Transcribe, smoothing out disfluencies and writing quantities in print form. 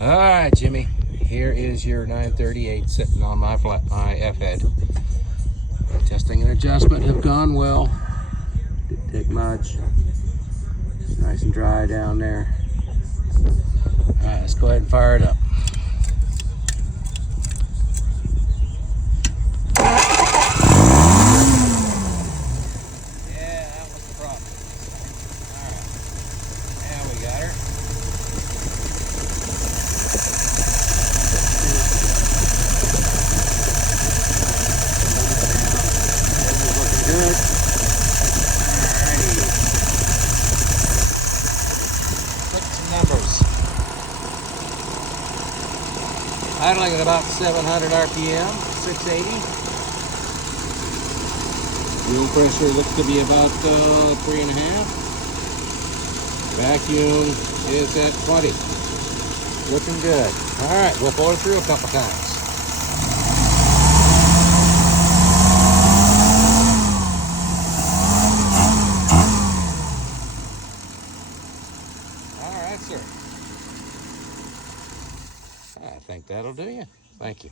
All right, Jimmy. Here is your 938 sitting on my F head. Testing and adjustment have gone well. Didn't take much. It's nice and dry down there. All right, let's go ahead and fire it up. Yeah, that was the problem. All right, now we got her. Good. Alrighty. Put some numbers. Idling at about 700 RPM, 680. Fuel pressure looks to be about 3.5. Vacuum is at 20. Looking good. Alright, we'll pull it through a couple times. Sir. I think that'll do you. Thank you.